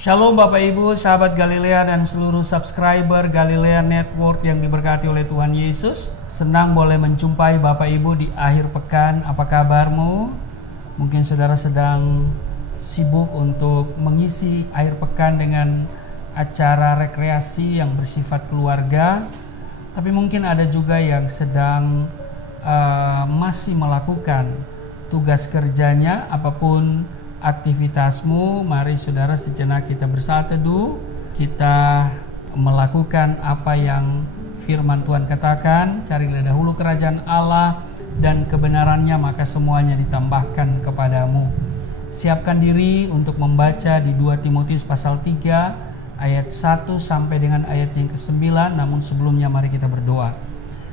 Shalom Bapak Ibu, sahabat Galilea dan seluruh subscriber Galilea Network yang diberkati oleh Tuhan Yesus. Senang boleh menjumpai Bapak Ibu di akhir pekan. Apa kabarmu? Mungkin saudara sedang sibuk untuk mengisi akhir pekan dengan acara rekreasi yang bersifat keluarga. Tapi mungkin ada juga yang sedang masih melakukan tugas kerjanya, apapun aktivitasmu. Mari saudara sejenak kita bersatu teduh, kita melakukan apa yang firman Tuhan katakan. Carilah dahulu kerajaan Allah dan kebenarannya, maka semuanya ditambahkan kepadamu. Siapkan diri untuk membaca di 2 Timotius pasal 3 ayat 1 sampai dengan ayat yang ke-9. Namun sebelumnya mari kita berdoa.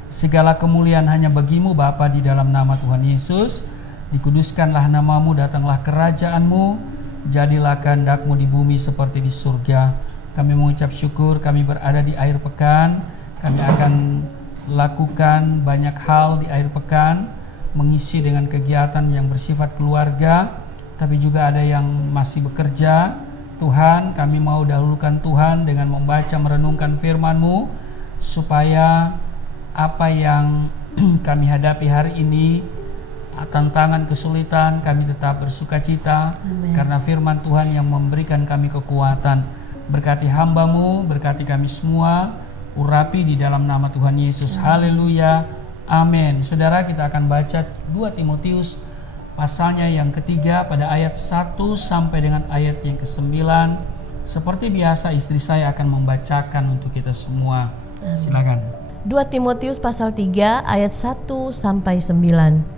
Segala kemuliaan hanya bagimu Bapa, di dalam nama Tuhan Yesus. Dikuduskanlah namamu, datanglah kerajaanmu, jadilah kehendakmu di bumi seperti di surga. Kami mengucap syukur, kami berada di akhir pekan. Kami akan lakukan banyak hal di akhir pekan, mengisi dengan kegiatan yang bersifat keluarga, tapi juga ada yang masih bekerja. Tuhan, kami mau dahulukan Tuhan dengan membaca merenungkan firman-Mu, supaya apa yang kami hadapi hari ini, tantangan, kesulitan, kami tetap bersuka cita. Amen. Karena firman Tuhan yang memberikan kami kekuatan. Berkati hamba-Mu, berkati kami semua, urapi di dalam nama Tuhan Yesus. Haleluya, amin. Saudara, kita akan baca 2 Timotius pasalnya yang ketiga pada ayat 1 sampai dengan ayat yang ke-9. Seperti biasa, istri saya akan membacakan untuk kita semua. Silakan. 2 Timotius pasal 3 ayat 1 sampai 9.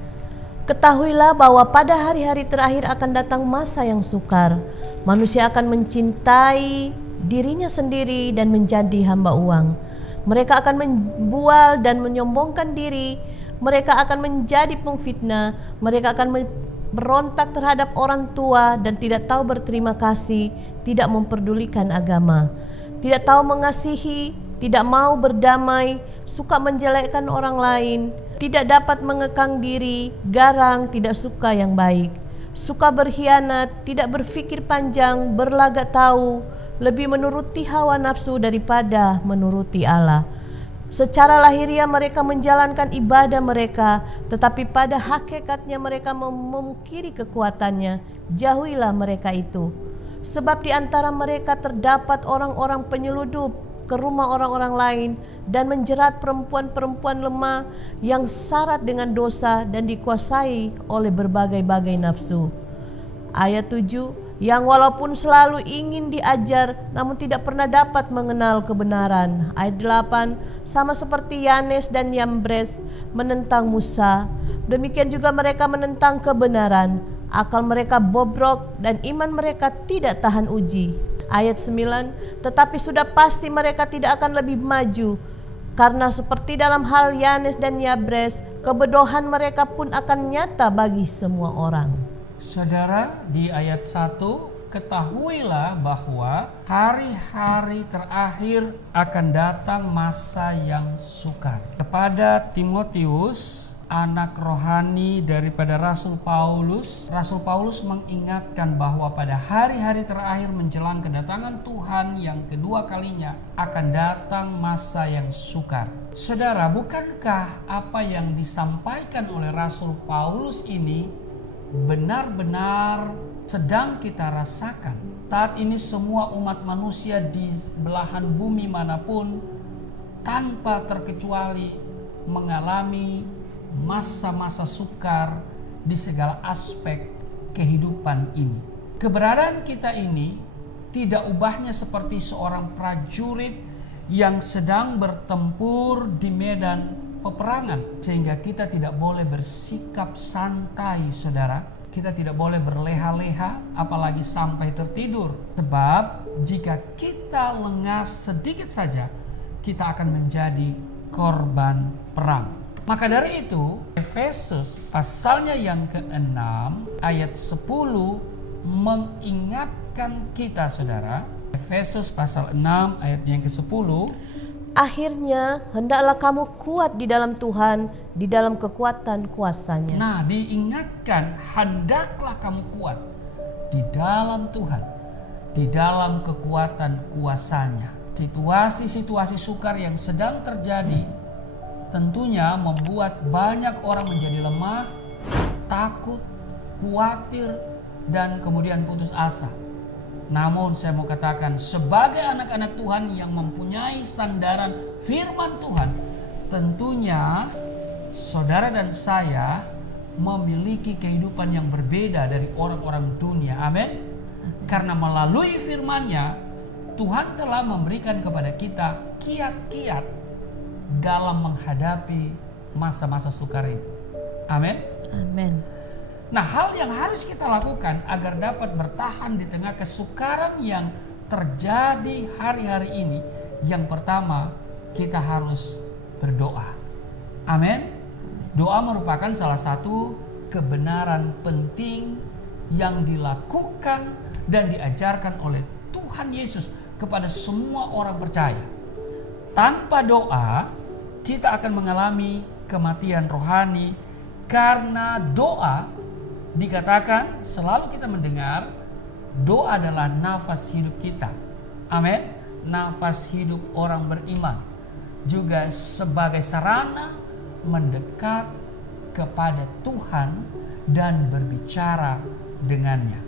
Ketahuilah bahwa pada hari-hari terakhir akan datang masa yang sukar. Manusia akan mencintai dirinya sendiri dan menjadi hamba uang. Mereka akan membual dan menyombongkan diri. Mereka akan menjadi pengfitnah. Mereka akan berontak terhadap orang tua dan tidak tahu berterima kasih, tidak memperdulikan agama, tidak tahu mengasihi, tidak mau berdamai, suka menjelekkan orang lain, tidak dapat mengekang diri, garang, tidak suka yang baik, suka berkhianat, tidak berfikir panjang, berlagak tahu, lebih menuruti hawa nafsu daripada menuruti Allah. Secara lahiriah mereka menjalankan ibadah mereka, tetapi pada hakikatnya mereka memungkiri kekuatannya. Jauhilah mereka itu. Sebab di antara mereka terdapat orang-orang penyeludup ke rumah orang-orang lain dan menjerat perempuan-perempuan lemah yang syarat dengan dosa dan dikuasai oleh berbagai-bagai nafsu. Ayat 7, yang walaupun selalu ingin diajar namun tidak pernah dapat mengenal kebenaran. Ayat 8, sama seperti Yanes dan Yambres menentang Musa, demikian juga mereka menentang kebenaran. Akal mereka bobrok dan iman mereka tidak tahan uji. Ayat 9, tetapi sudah pasti mereka tidak akan lebih maju, karena seperti dalam hal Yanes dan Yambres, kebodohan mereka pun akan nyata bagi semua orang. Saudara, di ayat 1, ketahuilah bahwa hari-hari terakhir akan datang masa yang sukar. Kepada Timotius, anak rohani daripada Rasul Paulus mengingatkan bahwa pada hari-hari terakhir menjelang kedatangan Tuhan yang kedua kalinya akan datang masa yang sukar. Saudara, bukankah apa yang disampaikan oleh Rasul Paulus ini benar-benar sedang kita rasakan? Saat ini semua umat manusia di belahan bumi manapun tanpa terkecuali mengalami masa-masa sukar di segala aspek kehidupan ini. Keberadaan kita ini tidak ubahnya seperti seorang prajurit yang sedang bertempur di medan peperangan, sehingga kita tidak boleh bersikap santai, saudara. Kita tidak boleh berleha-leha, apalagi sampai tertidur. Sebab jika kita lengah sedikit saja, kita akan menjadi korban perang. Maka dari itu, Efesus pasalnya yang ke-6 ayat 10 mengingatkan kita, saudara. Efesus pasal 6 ayat yang ke-10. Akhirnya hendaklah kamu kuat di dalam Tuhan, di dalam kekuatan kuasa-Nya. Nah, diingatkan hendaklah kamu kuat di dalam Tuhan, di dalam kekuatan kuasa-Nya. Situasi-situasi sukar yang sedang terjadi tentunya membuat banyak orang menjadi lemah, takut, khawatir, dan kemudian putus asa. Namun saya mau katakan, sebagai anak-anak Tuhan yang mempunyai sandaran firman Tuhan, tentunya saudara dan saya memiliki kehidupan yang berbeda dari orang-orang dunia. Amin. Karena melalui firman-Nya, Tuhan telah memberikan kepada kita kiat-kiat dalam menghadapi masa-masa sukar itu. Amin. Amin. Nah, hal yang harus kita lakukan agar dapat bertahan di tengah kesukaran yang terjadi hari-hari ini, yang pertama, kita harus berdoa. Amin. Doa merupakan salah satu kebenaran penting yang dilakukan dan diajarkan oleh Tuhan Yesus kepada semua orang percaya. Tanpa doa, kita akan mengalami kematian rohani, karena doa dikatakan selalu kita mendengar doa adalah nafas hidup kita. Amin. Nafas hidup orang beriman, juga sebagai sarana mendekat kepada Tuhan dan berbicara dengannya.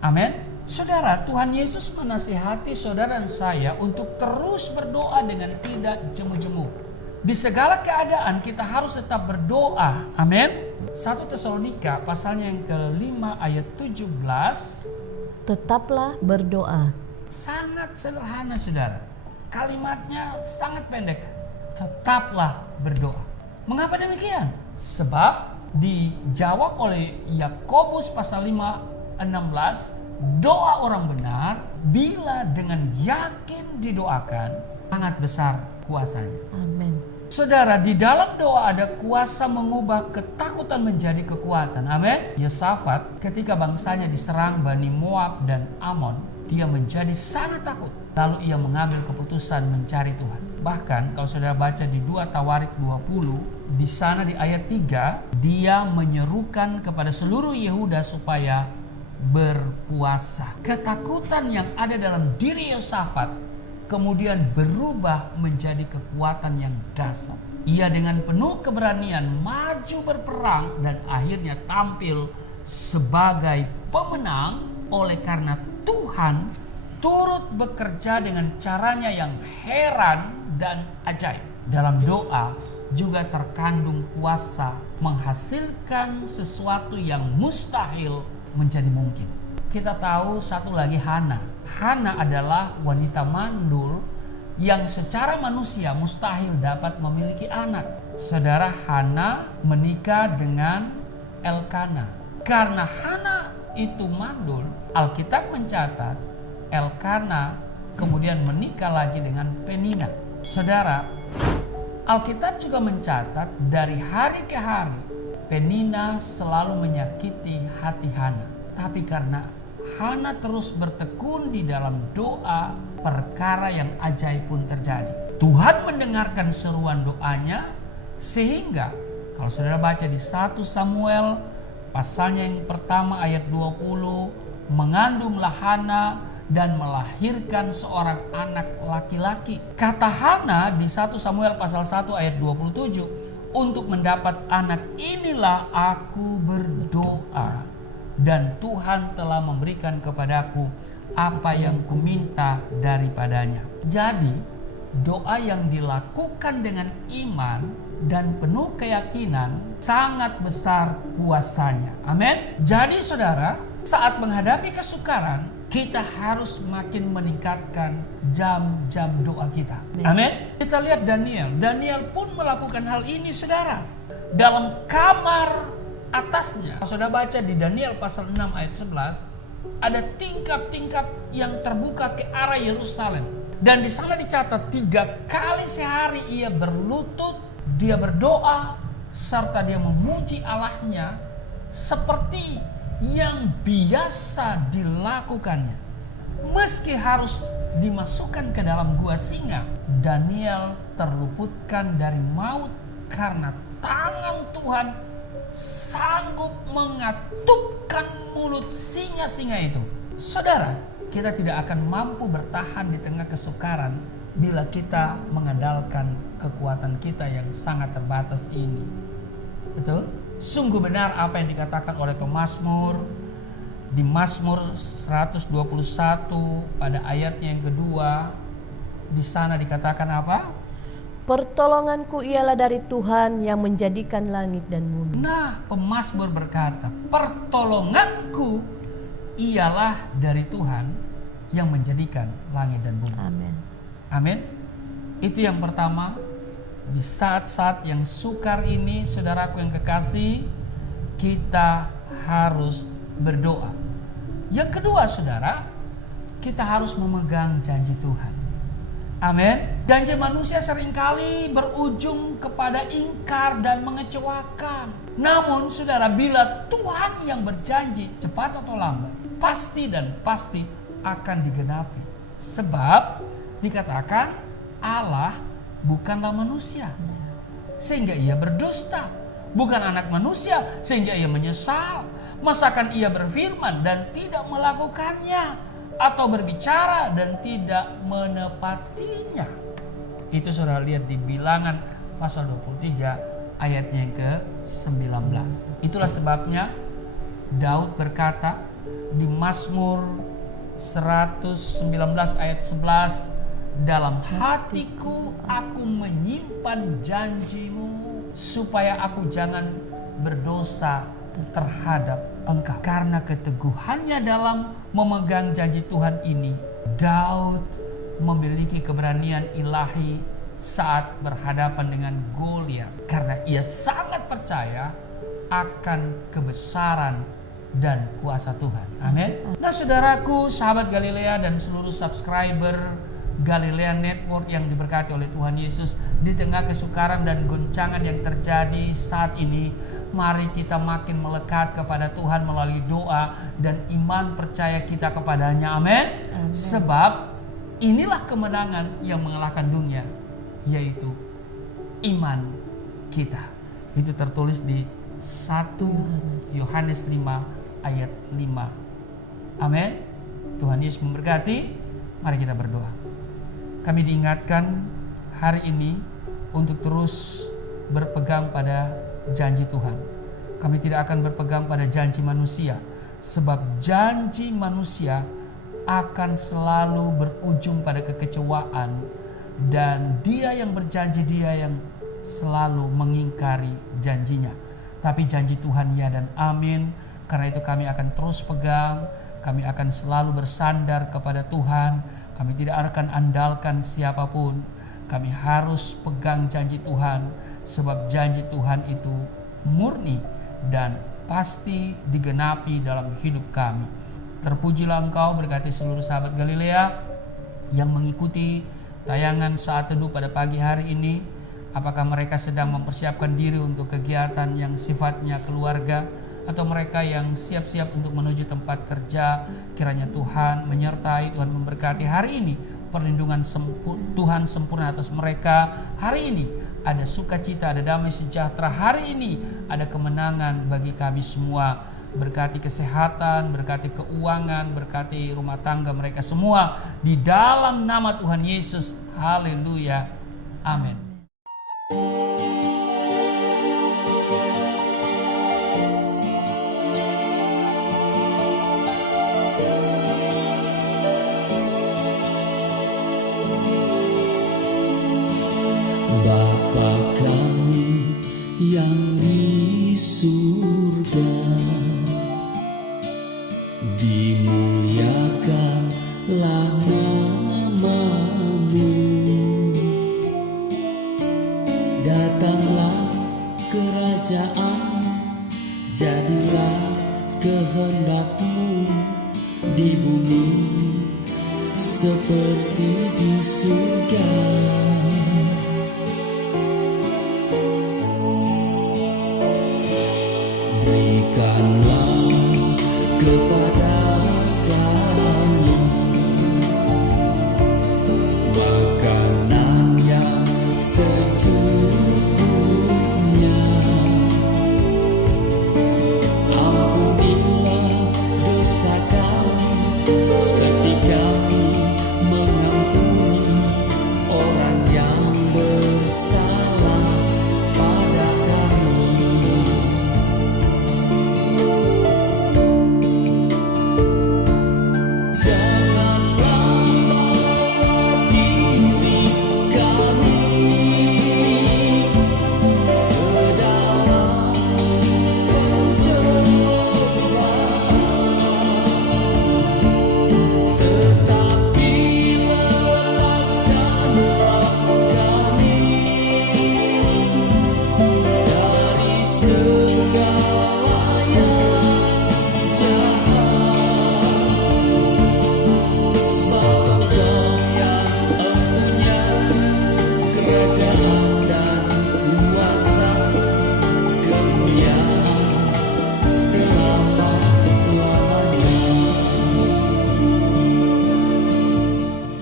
Amin. Saudara, Tuhan Yesus menasihati saudara dan saya untuk terus berdoa dengan tidak jemu-jemu. Di segala keadaan kita harus tetap berdoa. Amin. 1 Tesalonika pasalnya yang ke-5 ayat 17. Tetaplah berdoa. Sangat sederhana saudara. Kalimatnya sangat pendek. Tetaplah berdoa. Mengapa demikian? Sebab dijawab oleh Yakobus pasal 5:16, doa orang benar bila dengan yakin didoakan sangat besar kuasanya. Amin. Saudara, di dalam doa ada kuasa mengubah ketakutan menjadi kekuatan. Amin. Yosafat ketika bangsanya diserang Bani Moab dan Amon, dia menjadi sangat takut. Lalu ia mengambil keputusan mencari Tuhan. Bahkan kalau saudara baca di 2 Tawarik 20, di sana di ayat 3, dia menyerukan kepada seluruh Yehuda supaya berpuasa. Ketakutan yang ada dalam diri Yosafat kemudian berubah menjadi kekuatan yang dahsyat. Ia dengan penuh keberanian maju berperang dan akhirnya tampil sebagai pemenang oleh karena Tuhan turut bekerja dengan caranya yang heran dan ajaib. Dalam doa juga terkandung kuasa menghasilkan sesuatu yang mustahil menjadi mungkin. Kita tahu satu lagi Hana. Hana adalah wanita mandul yang secara manusia mustahil dapat memiliki anak. Saudara, Hana menikah dengan Elkana. Karena Hana itu mandul, Alkitab mencatat Elkana kemudian menikah lagi dengan Penina. Saudara, Alkitab juga mencatat dari hari ke hari Penina selalu menyakiti hati Hana. Tapi karena Hana terus bertekun di dalam doa, perkara yang ajaib pun terjadi. Tuhan mendengarkan seruan doanya, sehingga kalau saudara baca di 1 Samuel pasalnya yang pertama ayat 20, mengandunglah Hana dan melahirkan seorang anak laki-laki. Kata Hana di 1 Samuel pasal 1 ayat 27, untuk mendapat anak inilah aku berdoa, dan Tuhan telah memberikan kepadaku apa yang kuminta daripadanya. Jadi, doa yang dilakukan dengan iman dan penuh keyakinan sangat besar kuasanya. Amin. Jadi saudara, saat menghadapi kesukaran, kita harus makin meningkatkan jam-jam doa kita. Amin. Kita lihat Daniel. Daniel pun melakukan hal ini saudara. Dalam kamar atasnya, saudara baca di Daniel pasal 6 ayat 11, ada tingkap-tingkap yang terbuka ke arah Yerusalem. Dan di sana dicatat 3 kali sehari ia berlutut, dia berdoa, serta dia memuji Allahnya seperti yang biasa dilakukannya. Meski harus dimasukkan ke dalam gua singa, Daniel terluputkan dari maut karena tangan Tuhan sanggup mengatupkan mulut singa-singa itu. Saudara, kita tidak akan mampu bertahan di tengah kesukaran bila kita mengandalkan kekuatan kita yang sangat terbatas ini. Betul? Sungguh benar apa yang dikatakan oleh pemazmur di Mazmur 121 pada ayatnya yang kedua. Di sana dikatakan apa? Pertolonganku ialah dari Tuhan yang menjadikan langit dan bumi. Nah, pemazmur berkata, pertolonganku ialah dari Tuhan yang menjadikan langit dan bumi. Amin. Amin. Itu yang pertama. Di saat-saat yang sukar ini, saudaraku yang kekasih, kita harus berdoa. Yang kedua, saudara, kita harus memegang janji Tuhan. Amin. Janji manusia seringkali berujung kepada ingkar dan mengecewakan. Namun, saudara, bila Tuhan yang berjanji cepat atau lambat, pasti dan pasti akan digenapi. Sebab dikatakan Allah bukanlah manusia sehingga ia berdusta, bukan anak manusia sehingga ia menyesal. Masakan ia berfirman dan tidak melakukannya, atau berbicara dan tidak menepatinya. Itu saudara lihat di Bilangan pasal 23 ayatnya yang ke-19. Itulah sebabnya Daud berkata di Mazmur 119 ayat 11, dalam hatiku aku menyimpan janjimu supaya aku jangan berdosa terhadap engkau. Karena keteguhannya dalam memegang janji Tuhan ini, Daud memiliki keberanian ilahi saat berhadapan dengan Goliat. Karena ia sangat percaya akan kebesaran dan kuasa Tuhan. Amin. Nah, saudaraku, sahabat Galilea dan seluruh subscriber Galilea Network yang diberkati oleh Tuhan Yesus, di tengah kesukaran dan goncangan yang terjadi saat ini, mari kita makin melekat kepada Tuhan melalui doa dan iman percaya kita kepadanya. Amin. Sebab inilah kemenangan yang mengalahkan dunia, yaitu iman kita. Itu tertulis di 1 Yohanes 5 ayat 5. Amin. Tuhan Yesus memberkati. Mari kita berdoa. Kami diingatkan hari ini untuk terus berpegang pada janji Tuhan. Kami tidak akan berpegang pada janji manusia, sebab janji manusia akan selalu berujung pada kekecewaan, dan dia yang berjanji, dia yang selalu mengingkari janjinya. Tapi janji Tuhan ya dan amin. Karena itu kami akan terus pegang, kami akan selalu bersandar kepada Tuhan. Kami tidak akan andalkan siapapun. Kami harus pegang janji Tuhan, sebab janji Tuhan itu murni dan pasti digenapi dalam hidup kami. Terpujilah Engkau, berkati seluruh sahabat Galilea yang mengikuti tayangan Saat Teduh pada pagi hari ini. Apakah mereka sedang mempersiapkan diri untuk kegiatan yang sifatnya keluarga, atau mereka yang siap-siap untuk menuju tempat kerja? Kiranya Tuhan menyertai, Tuhan memberkati hari ini. Perlindungan Tuhan sempurna atas mereka. Hari ini ada sukacita, ada damai sejahtera. Hari ini ada kemenangan bagi kami semua. Berkati kesehatan, berkati keuangan, berkati rumah tangga mereka semua. Di dalam nama Tuhan Yesus. Haleluya. Amin. Bapa kami yang di surga, dimuliakanlah nama-Mu. Datanglah kerajaan, jadilah kehendak-Mu di bumi seperti di surga.